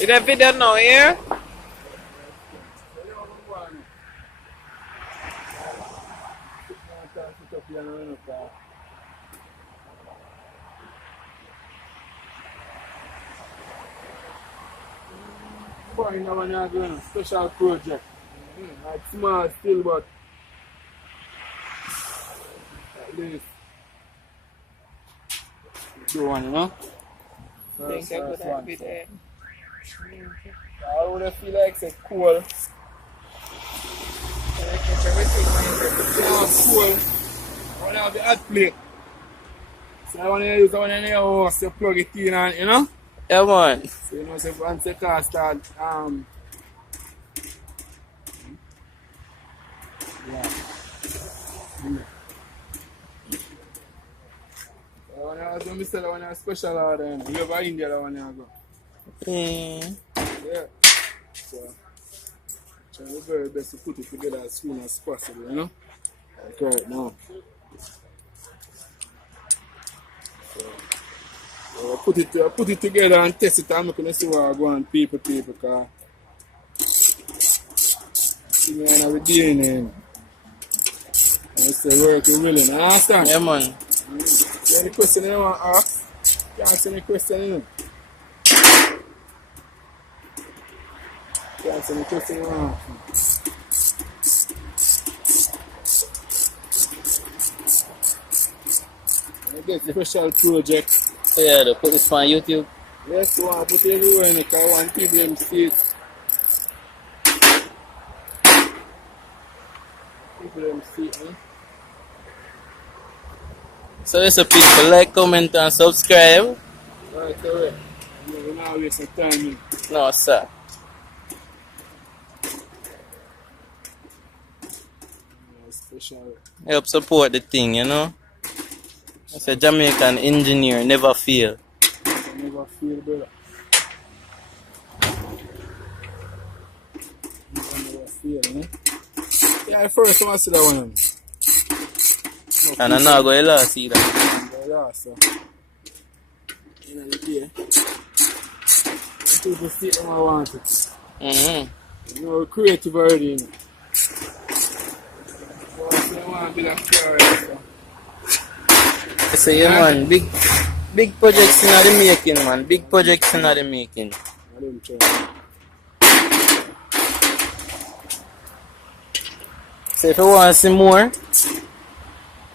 Is that video now here? Find that one again, special project. Like small still, but at least do one, you know? I think I could have been there. I would feel like it's cool. I catch everything. Yeah, cool. I want to have the hot plate. So I want to use the one in your house to plug it in and, you know? Yeah, man. So you know, so once the car start, yeah. When I was going to sell that one a special order, you know. You have India that one you go. Yeah. So, try my very best to put it together as soon as possible, you know? Like right now. So, put it together and test it. I'm not going to see what I go on people, because see me and I be doing it. And it's the work you're willing. Understand? Yeah, man. Any question you want to ask? You can ask any question, you know? You can ask any question you want to ask. I get special project. So yeah, they put this on YouTube. Yes, you want to put it everywhere in it, because I want people to see it. People to see it, eh? So listen people, like, comment and subscribe. Right away. We're not wasting time. No sir. Special. Help support the thing, you know. It's a Jamaican engineer, never fail. I never feel better. Never feel, eh? Yeah, first time I see that one. And I'm not going to see that. So, you know, the day. People see it when I want it. Mm-hmm. You know, we're creative already, you know. So, I want to be like so. So yeah, man, big projects in the making, man. Big projects in the making. I didn't try. So if you want to see more,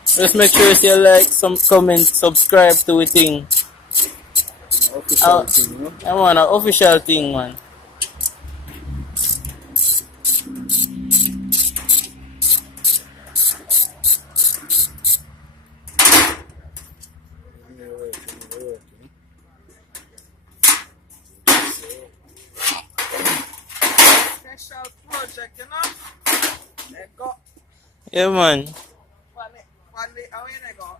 just make sure you like, some comment, subscribe to the thing. Official thing, you know? I want an official thing, man. Special project, you know? They got Yeah, man. how you go?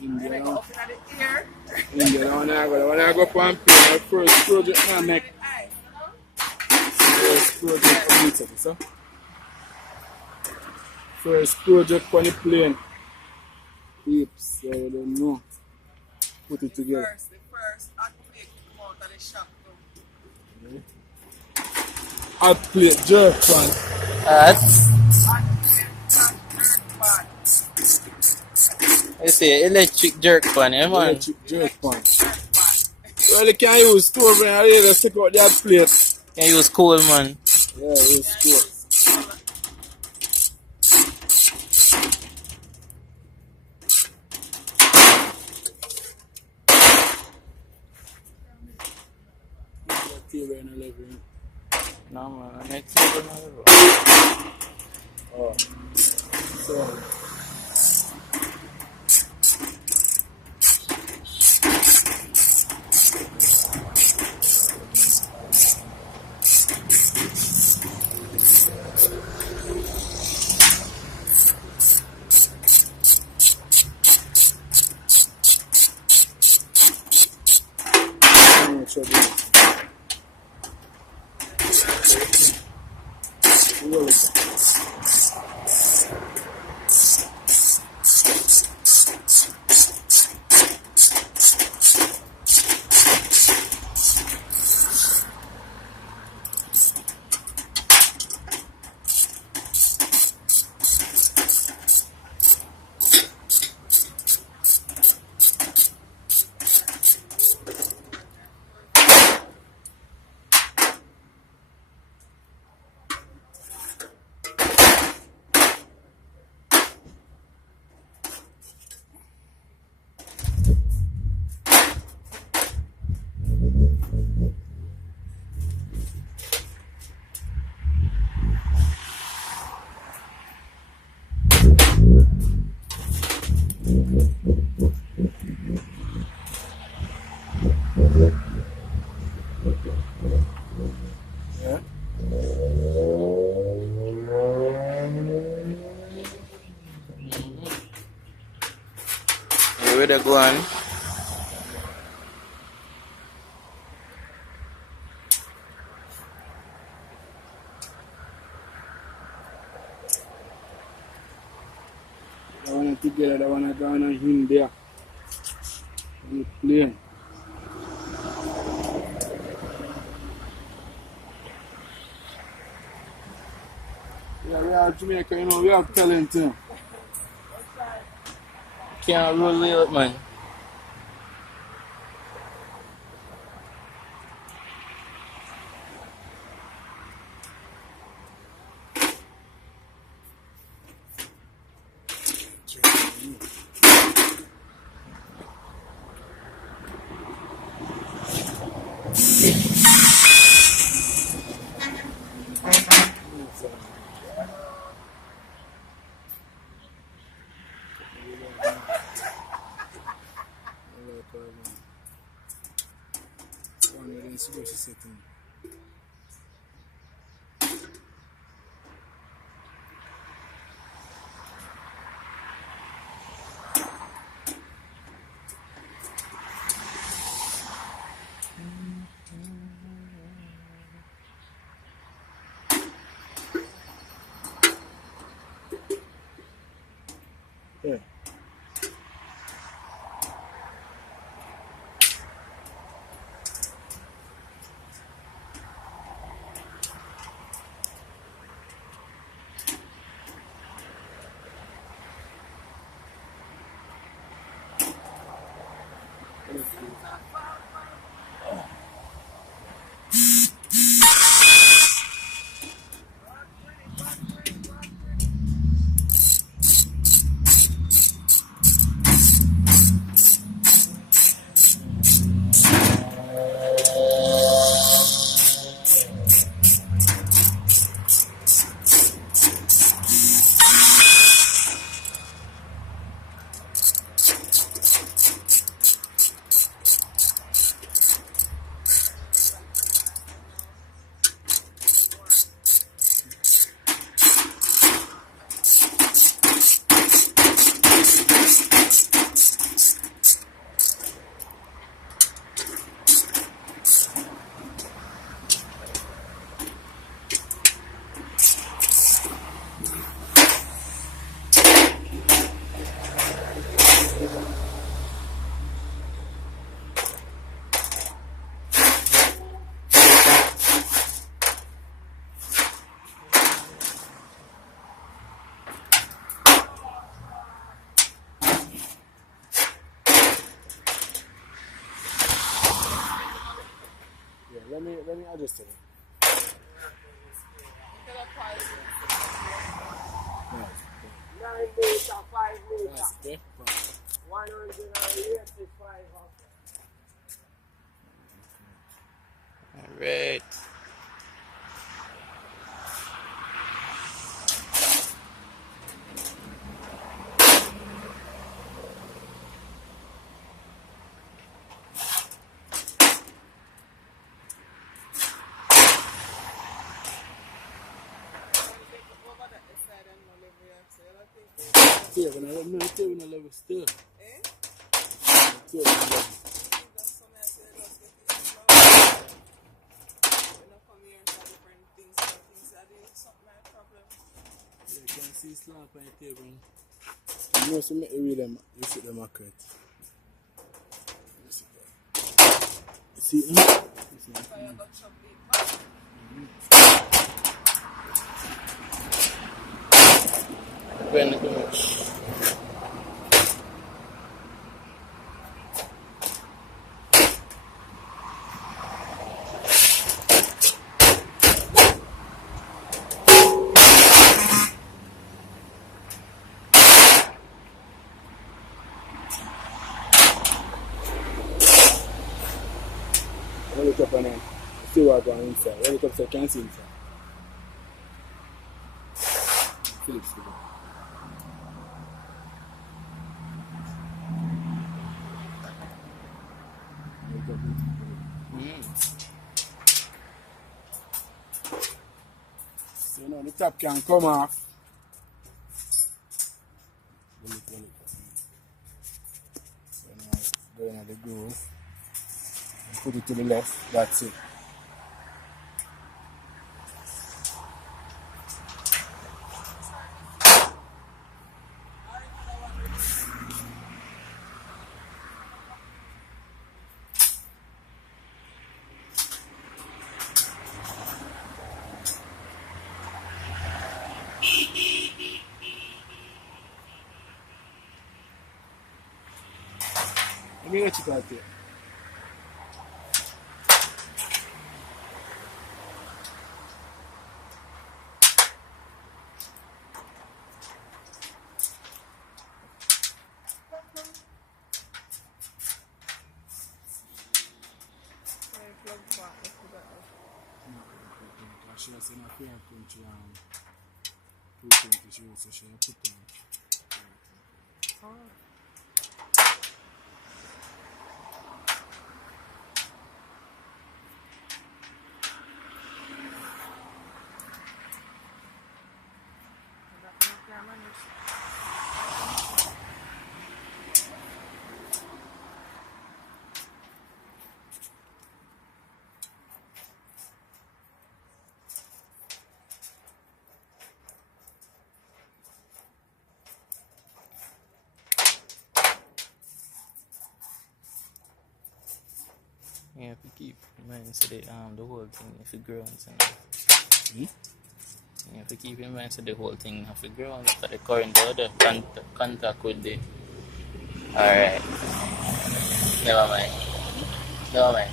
India, They go up in the ear. India, the one I go up and play my first project I make. First project on it, so. First project on the plane. Tips, so you don't know. Put it together. The first hot plate come out of the shop. Hot plate jerk pan. At, Hot plate, hot jerk pan. you see, electric jerk pan, yeah, man. Electric jerk pan. Jerk pan. Well, you can use stove and really stick out that plate. Can use coal, man. Yeah, use stove. No, man. Next level, man. Oh. So. they go on. That one together, that one going on him there. On the plane. Yeah, we are Jamaica, you know, we have talent, you know. Can't roll it up, man. Yeah. Let me adjust it. Nine meter, 5 meter. That's okay. 185. Alright. Table, no table, no level still. Table, no level. Yeah, you can see slap on the table. You know, so make you read them, you see them accurate. You see them? You see them? Very much. Roll it up and then see what going inside. Roll it up so you can see inside. Phillips, give it. So now the top can come off. Roll it. put it to the left. That's it. Let me let you out there. She was in a fair country and 220 she was so she put on. You have to keep in mind so the whole thing if it grounds and you have to keep in mind so the whole thing have to ground for the current or the contact with the alright. Never mind. Never mind.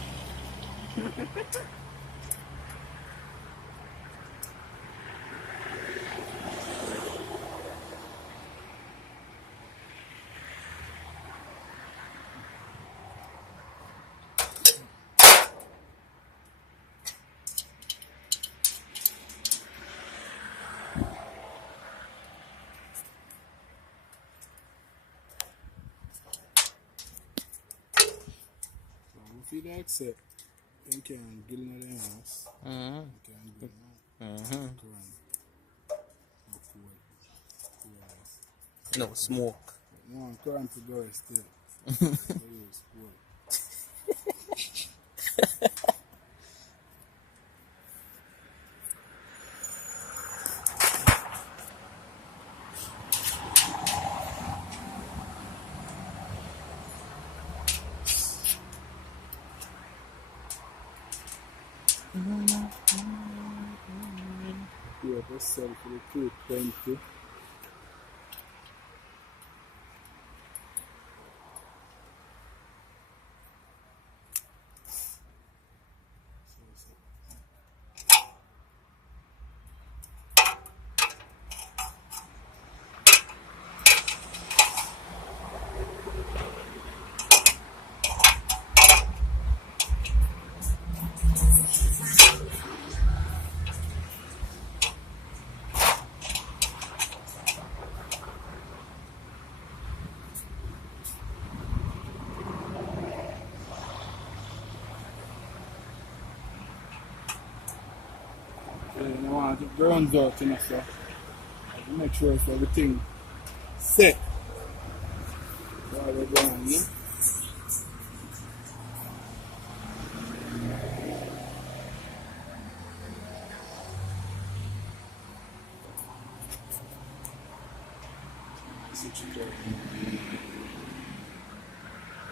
If you accept, you can get in the house. You can get in No smoke. No, current to go still. Yeah, let's sell for the 220. I want the grounds out, so I have to make sure it's everything set while we're going,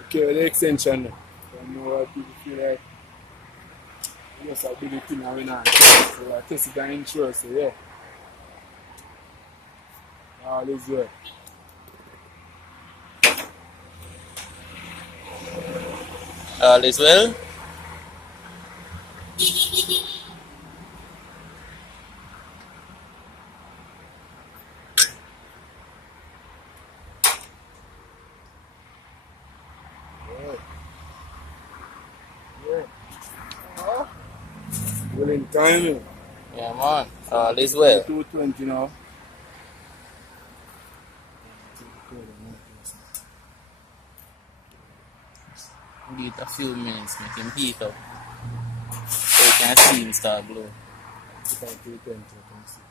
Okay, with the extension, I know what people feel like. Yes, I did it in our hand. So I tested the insurance, so yeah. All is well. All is well? Well in time, Yeah man. All is well. 220 now. Give it a few minutes, make him heat up. So you can see him start blow. Put on 220, I can see.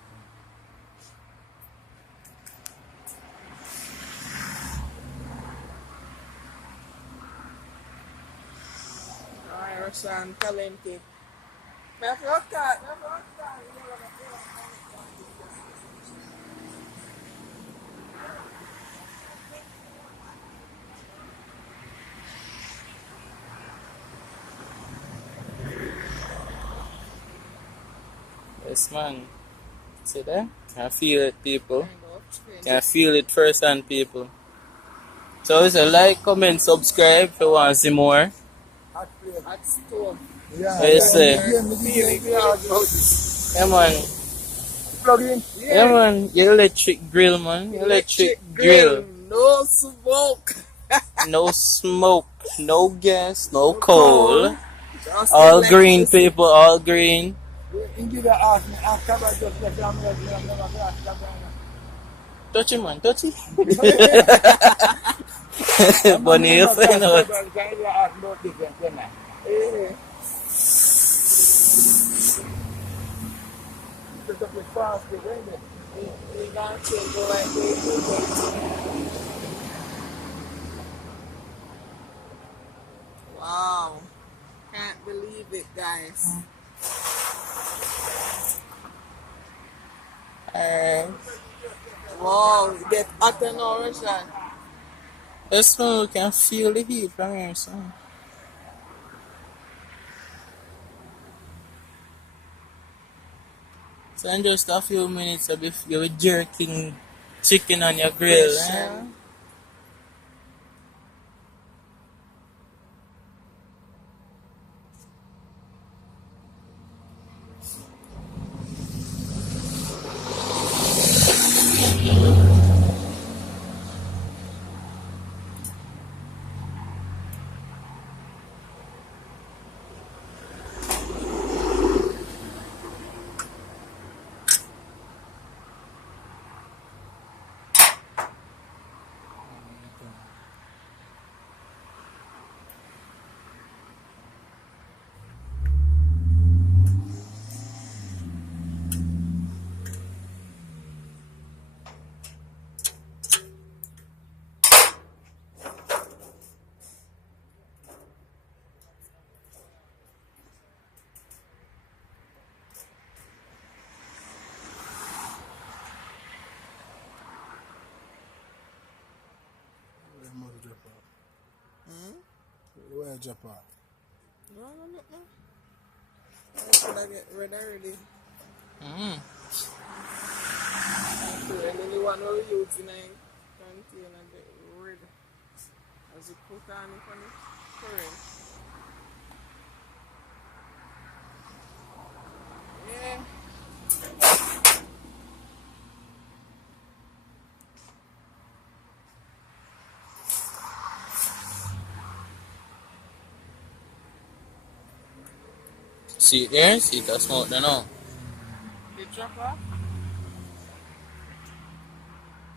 Alright, and talented. Me have to work hard. Yes, man. See that? Can feel it, people. Can feel it firsthand, people. So it's a like, comment, subscribe if you want to see more. At stove. Yeah, What you say? Yeah, man. Plug in. Yeah, man. Your electric grill, man. Electric grill. No smoke. No smoke, no gas, no coal. Just All green, electricity. people. All green. Touch it, man. Touch it. Bunny, you find out. Eh. We gonna change the light bulb. Wow. Can't believe it, guys. Wow, it get hotter now, Rashad. Yes, man. We can feel the heat from here, son. So in just a few minutes, you'll be jerking chicken on your grill. Eh? Where Japan? No. I should I get ready already. And then the one we use in a container get rid as you put on it on the current. Yeah. See it there? See that smoke there now? The drop off.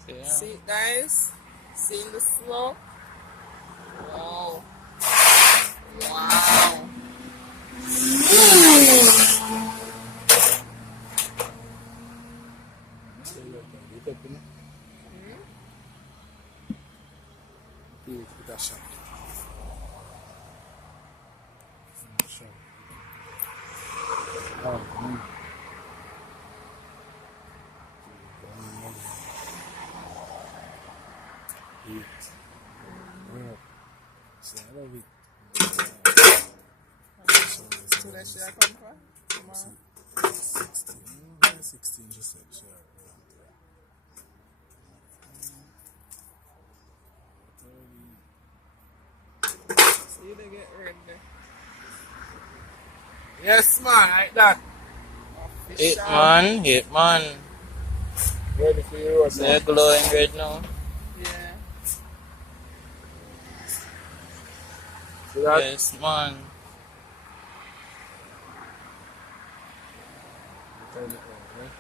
See, yeah. See it, guys? Seeing the smoke? Wow. Wow. So that should I come for? Tomorrow? 16 just said, sure. So you don't get rid there. Yes, man, like that. Hit man. Ready for you, what's They're glowing red now. Yeah. See that? Yes, man. Turn it on, right?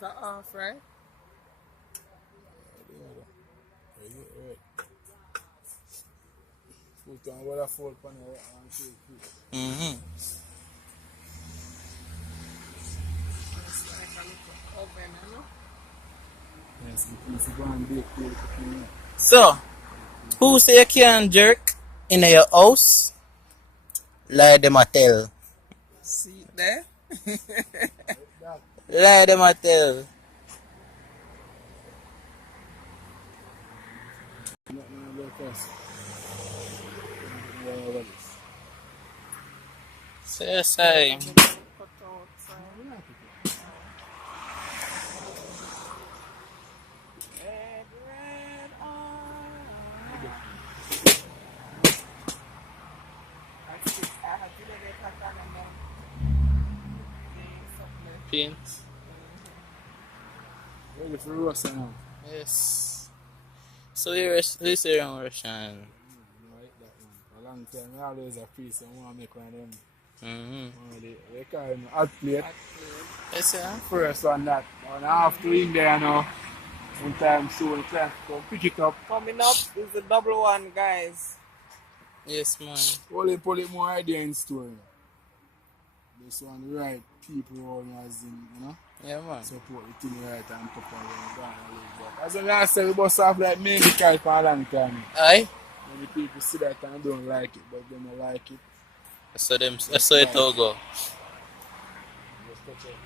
Not off, right? Put on what I fold on and shake it. Mm-hmm. It's like a little oven, you know? Yes, because you go and bake it. So, who say you can't jerk in your house? Lie them a tell. See it there? That, Lie them a tell. nothing about this. What is? Say say. Cut out, so. Red, red, I had to let it cut on and then something. Pin. Ready for roast now? Yes. So you say around Russian. I like that one. For a long time, I always appreciate and want to make one of them. They call them hot plate. Yes, sir. First one that. One after in there now. Sometime soon, time to come pick it up. Coming up is the double one, guys. Yes, man. Only put it more idea in store. This one, the right people around as in, you know, Yeah, man. support the thing right and pop and go and as I said, we must have like medical for a long time. Aye? Many people see that and don't like it, but they don't like it. So it all go. Just touch it.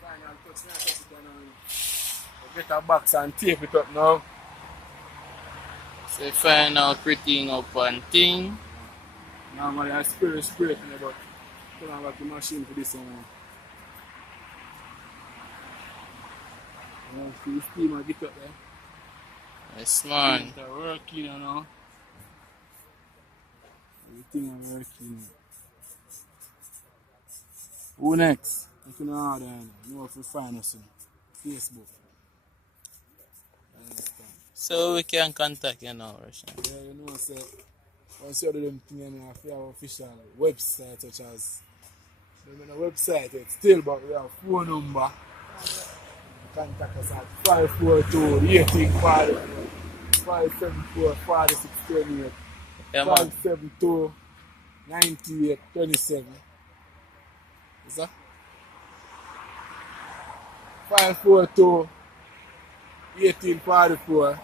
Final touch, now touch it and get a box and tape it up now. So find out pretty up and thing. Normally I spray it, but put on back the machine for this one. See the steam and get up there. Yes, man. They're working, you know. Everything is working. Who next? If you know how to know if you find us on Facebook. Understand? So we can contact you now, Russian. Yeah, you know, say, once you do them things, you have to have official website such as, we have a website yet still, but we have phone number. Contact us at 542 1840 574 4628 Yeah, man. 572 9827. Is that? 542 1844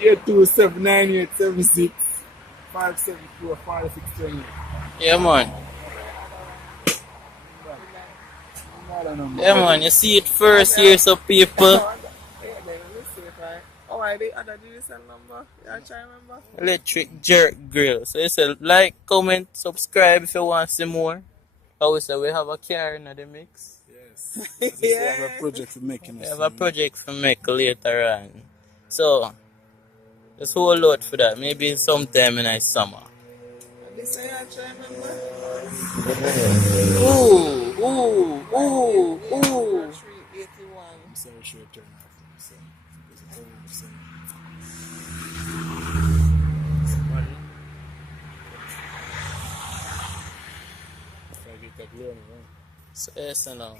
827 9876 574 4628. Yeah, man. Yeah, man. You see it first here, so people. Yeah, then let me see if I. Oh, I did other DSL number. Yeah, I try remember. Electric Jerk Grill. So you say like, comment, subscribe if you want to see more. Also, we have a car in the mix. Yes. We have a project for making We us. have a project for make later on. So, just hold out for that. Maybe sometime in the summer. This I try remember. Ooh, ooh, ooh, ooh. 381. I'm sorry, should turn off. So, because it turn off, so. If I get that glare, right? So, yes, you know.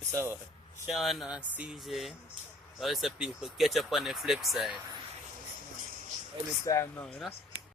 So, Sean and CJ, all the people catch up on the flip side. Anytime now, you know?